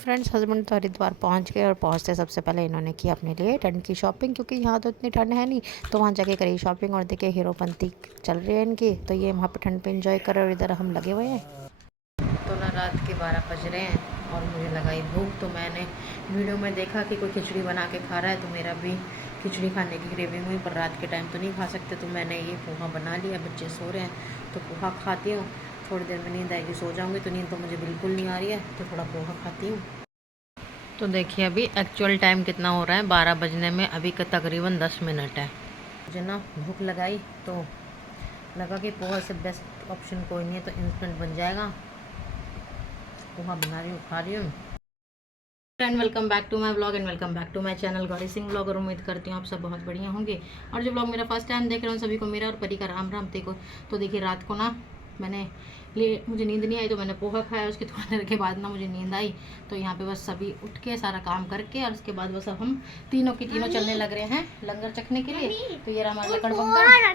Friends husband तो हरिद्वार पहुंच गए और पहुंचते सबसे पहले इन्होंने की अपने लिए ठंड की शॉपिंग, क्योंकि यहाँ तो इतनी ठंड है नहीं। तो वहाँ जाके करी शॉपिंग और देखिए हीरोपंती चल रही है इनकी, तो ये वहाँ पे ठंड पे एंजॉय कर रहे और इधर हम लगे हुए हैं। तो ना रात के 12 बज रहे हैं और मुझे लगाई भूख, तो मैंने वीडियो में देखा कि कोई खिचड़ी बना के खा रहा है, तो मेरा भी खिचड़ी खाने की क्रेविंग हुई। पर रात के टाइम तो नहीं खा सकते, तो मैंने ये पोहा बना लिया। बच्चे सो रहे हैं तो पोहा खाती हूँ, थोड़ी देर में नींद आएगी, सो जाऊँगी। तो नींद तो मुझे बिल्कुल नहीं आ रही है, तो थोड़ा पोहा खाती हूँ। तो देखिए अभी एक्चुअल टाइम कितना हो रहा है, 12 बजने में अभी का तकरीबन 10 मिनट है। मुझे ना भूख लगाई तो लगा कि पोहा से बेस्ट ऑप्शन कोई नहीं है, तो इंस्टेंट बन जाएगा। पोहा बना रही हूँ, खा रही हूँ। And welcome back to my vlog and welcome back to my channel Gauri Singh vlog. और उम्मीद करती हूँ आप सब बहुत बढ़िया होंगे। और जो व्लॉग मेरा फर्स्ट टाइम देख रहे हो सभी को मेरा और परी का राम राम। देखो तो देखिए रात को ना मुझे नींद नहीं आई, तो मैंने पोहा खाया। उसके थोड़ी देर के बाद ना मुझे नींद आई, तो यहाँ पे बस सभी उठ के सारा काम करके और उसके बाद बस अब हम तीनों की तीनों चलने लग रहे हैं लंगर चखने के लिए। तो ये हमारा लकड़ बग्गा,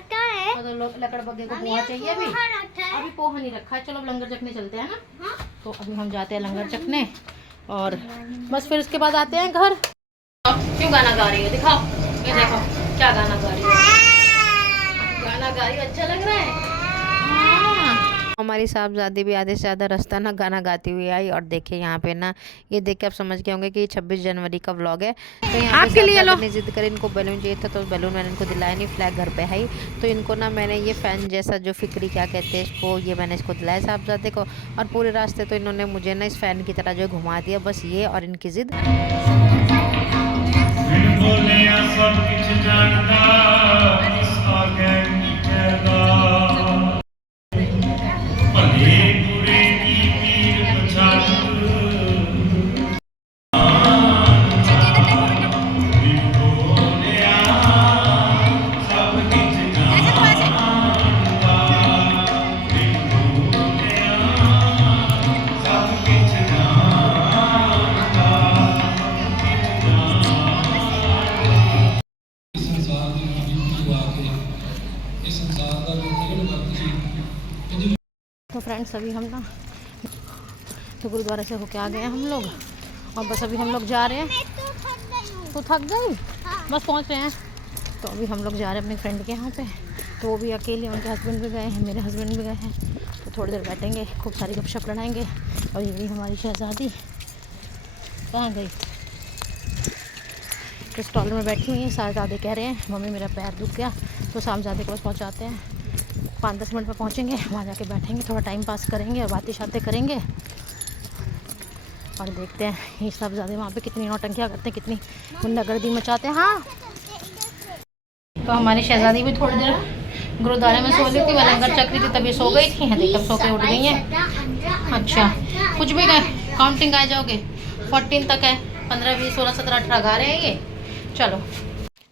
तो लकड़ बग्गे को पोहा चाहिए। अभी पोहा नहीं रखा है, चलो अब लंगर चखने चलते हैं ना। तो अभी हम जाते हैं लंगर चखने और बस फिर उसके बाद आते हैं घर। क्यों गाना गा रही हो, दिखाओ। ये देखो क्या गाना गा रही हो, गाना गा रही हो, अच्छा लग रहा है। हमारी साहबजादी भी आधे से ज़्यादा रास्ता ना गाना गाती हुई आई। और देखिए यहाँ पे ना, ये देख के आप समझ गए होंगे कि ये 26 जनवरी का व्लॉग है। तो यहाँ पे साहबजादी ने जिद कर इनको बैलून चाहिए था, तो बैलून मैंने इनको दिलाया नहीं, फ्लैग घर पे है ही। तो इनको ना मैंने ये फ़ैन जैसा जो फिक्री क्या कहते हैं इसको, ये मैंने इसको दिलाया साहबजादे को। और पूरे रास्ते तो इन्होंने मुझे ना इस फ़ैन की तरह जो घुमा दिया, बस ये और इनकी जिद। तो फ्रेंड्स अभी हम ना तो गुरुद्वारे से होके आ गए हैं हम लोग, और बस अभी हम लोग जा रहे हैं। तो थक गई, बस पहुंच रहे हैं। तो अभी हम लोग जा रहे हैं अपने फ्रेंड के यहाँ पे। तो वो भी अकेले, उनके हस्बैंड भी गए हैं, मेरे हस्बैंड भी गए हैं। तो थोड़ी देर बैठेंगे, खूब सारी गपशप लड़ाएंगे। और ये भी हमारी शहजादी कहाँ गई, तो स्टॉल में बैठी हुई है। साहबजादे कह रहे हैं मम्मी मेरा पैर दुख गया, तो साहबजादे के पास पहुँचाते हैं। 5-10 मिनट में पहुँचेंगे, वहाँ जाके बैठेंगे, थोड़ा टाइम पास करेंगे और बातें शातें करेंगे। और देखते हैं ये सब ज़्यादा वहाँ पे कितनी नौटंकियाँ करते हैं, कितनी गुंडागर्दी मचाते हैं। हाँ तो हमारी शहजादी भी थोड़ी देर गुरुद्वारे में सो ली थी, वह लंगर चक रही थी, तभी सो गई थी। देखिए अब सो के उठ गई हैं। अच्छा कुछ भी गए, काउंटिंग आ जाओगे 14 तक है, 15 20 16 17 18 गा रहे हैं ये। चलो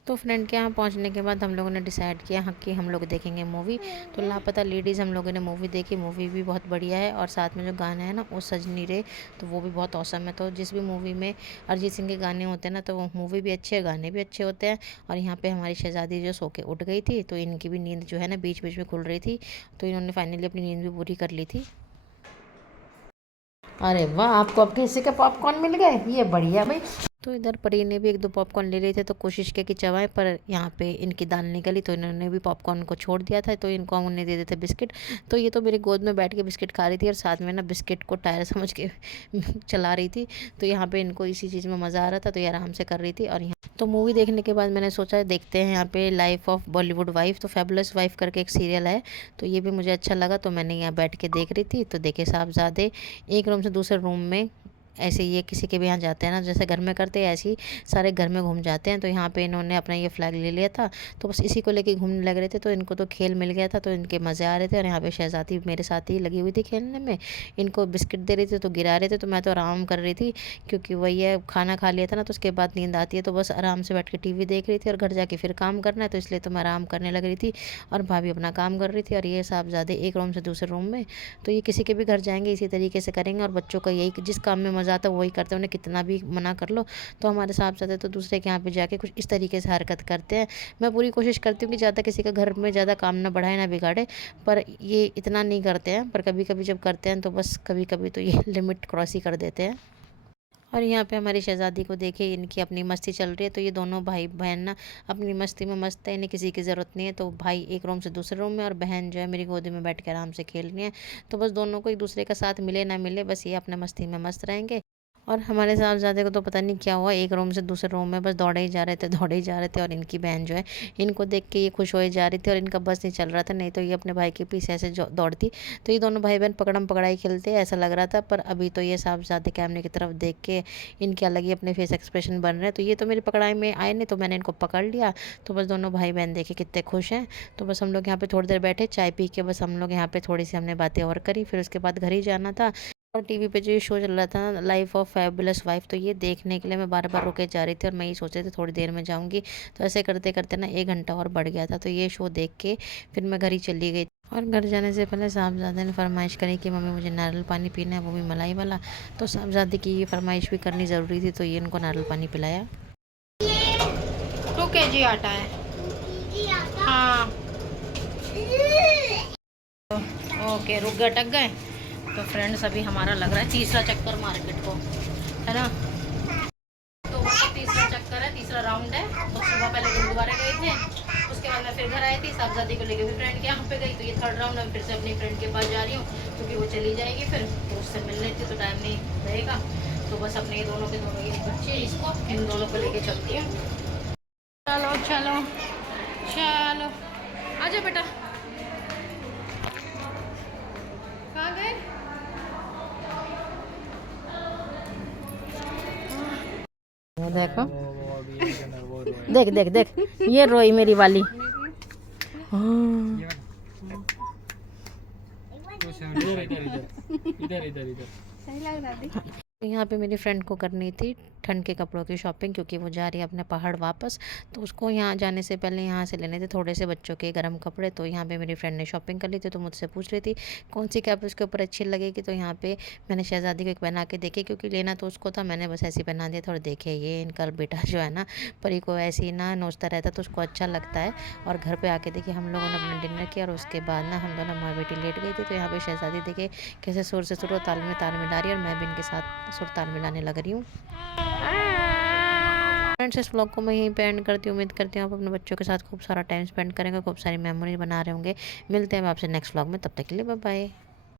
तो फ्रेंड के यहाँ पहुँचने के बाद हम लोगों ने डिसाइड किया हाँ कि हम लोग देखेंगे मूवी। तो लापता लेडीज़ हम लोगों ने मूवी देखी। मूवी भी बहुत बढ़िया है और साथ में जो गाना है ना वो सजनी रे, तो वो भी बहुत औसम है। तो जिस भी मूवी में अरिजीत सिंह के गाने होते हैं ना, तो वो मूवी भी अच्छे है, गाने भी अच्छे होते हैं। और यहाँ पे हमारी शहजादी जो सो के उठ गई थी, तो इनकी भी नींद जो है ना बीच बीच में खुल रही थी, तो इन्होंने फाइनली अपनी नींद भी पूरी कर ली थी। अरे वाह, आपको अपने हिस्से के पॉपकॉर्न मिल गए, ये बढ़िया भाई। तो इधर परी ने भी 1-2 पॉपकॉर्न ले लिए थे, तो कोशिश की कि चबाएं, पर यहाँ पे इनकी दाल निकली, तो इन्होंने भी पॉपकॉर्न को छोड़ दिया था। तो इनको हम उन्हें दे देते बिस्किट। तो ये तो मेरी गोद में बैठ के बिस्किट खा रही थी और साथ में ना बिस्किट को टायर समझ के चला रही थी। तो यहाँ पे इनको इसी चीज़ में मज़ा आ रहा था, तो ये आराम से कर रही थी। और यहाँ तो मूवी देखने के बाद मैंने सोचा देखते हैं यहाँ पे लाइफ ऑफ बॉलीवुड वाइफ, तो फैबुलस वाइफ करके एक सीरियल है, तो ये भी मुझे अच्छा लगा। तो मैंने यहाँ बैठ के देख रही थी। तो देखे साहबजादे एक रूम से दूसरे रूम में ऐसे ये किसी के भी यहाँ जाते हैं ना, जैसे घर में करते हैं ऐसे ही सारे घर में घूम जाते हैं। तो यहाँ पे इन्होंने अपना ये फ्लैग ले लिया था, तो बस इसी को लेके घूमने लग रहे थे। तो इनको तो खेल मिल गया था, तो इनके मज़े आ रहे थे। और यहाँ पे शहजादी मेरे साथ ही लगी हुई थी खेलने में, इनको बिस्किट दे रही थी तो गिरा रहे थे। तो मैं तो आराम कर रही थी, क्योंकि वही है खाना खा लिया था ना, तो उसके बाद नींद आती है, तो बस आराम से बैठ के टीवी देख रही थी। और घर जाके फिर काम करना है, तो इसलिए तो मैं आराम करने लग रही थी और भाभी अपना काम कर रही थी। और ये साहबजादे एक रूम से दूसरे रूम में। तो ये किसी के भी घर जाएंगे इसी तरीके से करेंगे। और बच्चों का यही, जिस काम में मज़ा आता है वही करते हैं, उन्हें कितना भी मना कर लो। तो हमारे साहबजादे तो दूसरे के यहाँ पे जाके कुछ इस तरीके से हरकत करते हैं। मैं पूरी कोशिश करती हूँ कि ज़्यादा किसी का घर में ज़्यादा काम ना बढ़ाए ना बिगाड़े, पर ये इतना नहीं करते हैं। पर कभी कभी जब करते हैं तो बस कभी कभी तो ये लिमिट क्रॉस ही कर देते हैं। और यहाँ पे हमारी शहज़ादी को देखिए, इनकी अपनी मस्ती चल रही है। तो ये दोनों भाई बहन ना अपनी मस्ती में मस्त है, इन्हें किसी की ज़रूरत नहीं है। तो भाई एक रूम से दूसरे रूम में और बहन जो है मेरी गोदी में बैठ के आराम से खेल रही है। तो बस दोनों को एक दूसरे का साथ मिले ना मिले, बस ये अपने मस्ती में मस्त रहेंगे। और हमारे साहबज़ादे को तो पता नहीं क्या हुआ, एक रूम से दूसरे रूम में बस दौड़े ही जा रहे थे, दौड़े ही जा रहे थे। और इनकी बहन जो है, इनको देख के ये खुश होए जा रही थी और इनका बस नहीं चल रहा था, नहीं तो ये अपने भाई के पीछे ऐसे दौड़ती। तो ये दोनों भाई बहन पकड़म पकड़ाई खेलते ऐसा लग रहा था। पर अभी तो ये साहबज़ादे कैमरे की तरफ देख के इनके अलग ही अपने फेस एक्सप्रेशन बन रहे हैं। तो ये तो मेरी पकड़ाई में आए नहीं, तो मैंने इनको पकड़ लिया। तो बस दोनों भाई बहन देखे कितने खुश हैं। तो बस हम लोग यहाँ पे थोड़ी देर बैठे चाय पी के, बस हम लोग यहाँ पे थोड़ी सी हमने बातें और करी। फिर उसके बाद घर ही जाना था। और टीवी पे जो ये शो चल रहा था ना, लाइफ ऑफ फैबुलस वाइफ, तो ये देखने के लिए मैं बार बार रुके जा रही थी। और मैं ये सोच रही थी थोड़ी देर में जाऊंगी। तो ऐसे करते करते ना 1 घंटा और बढ़ गया था। तो ये शो देख के फिर मैं घर ही चली गई। और घर जाने से पहले साहबज़ादे ने फरमाइश करी कि मम्मी मुझे नारियल पानी पीना है, वो भी मलाई वाला। तो साहबज़ादे की ये फरमाइश भी करनी ज़रूरी थी, तो ये इनको नारियल पानी पिलाया। 2 kg आटा है। हाँ। ओके, रुक गए, अटक गए। तो फ्रेंड्स अभी हमारा लग रहा है तीसरा चक्कर मार्केट को, है ना। तो वो तो तीसरा चक्कर है, तीसरा राउंड है। तो सुबह पहले गुरुद्वारे गए थे, उसके बाद मैं फिर घर आई थी, साहबज़ादी को लेकर फिर फ्रेंड के यहाँ पे गई। तो ये थर्ड राउंड है, फिर से अपनी फ्रेंड के पास जा रही हूँ क्योंकि वो चली जाएगी फिर, तो उससे मिल लेती तो टाइम नहीं रहेगा। तो बस अपने ये दोनों के दोनों ये बच्चे, इसको इन दोनों को लेके चलती हूँ। चलो चलो चलो, आजा बेटा। कहाँ गए? देखो, देख देख देख, ये रोई मेरी वाली। हाँ। इधर इधर इधर सही लग रहा है। यहाँ पे मेरी फ्रेंड को करनी थी ठंड के कपड़ों की शॉपिंग, क्योंकि वो जा रही है अपने पहाड़ वापस। तो उसको यहाँ जाने से पहले यहाँ से लेने थे थोड़े से बच्चों के गर्म कपड़े। तो यहाँ पे मेरी फ्रेंड ने शॉपिंग कर ली थी, तो मुझसे पूछ रही थी कौन सी कैप उसके ऊपर अच्छी लगेगी। तो यहाँ पे मैंने शहज़ादी को एक पहना के देखे, क्योंकि लेना तो उसको था, मैंने बस ऐसे ही पहना दिया था। और देखे ये इनका बेटा जो है ना, परी को ऐसे ही ना नोचता रहता, तो उसको अच्छा लगता है। और घर पर आके देखिए हम लोगों ने अपना डिनर किया, और उसके बाद ना हम दोनों माँ बेटी लेट गई थी। तो यहाँ पर शहज़ादी देखे कैसे सुर से सुर और ताल में ताल मिला रही है, और मैं भी इनके साथ सुर ताल मिलाने लग रही हूँ। फ्रेंड्स, इस व्लॉग को मैं यहीं पे एंड करती हूँ। उम्मीद करती हूँ आप अपने बच्चों के साथ खूब सारा टाइम स्पेंड करेंगे, खूब सारी मेमोरी बना रहे होंगे। मिलते हैं आपसे नेक्स्ट व्लॉग में, तब तक के लिए बाय बाय।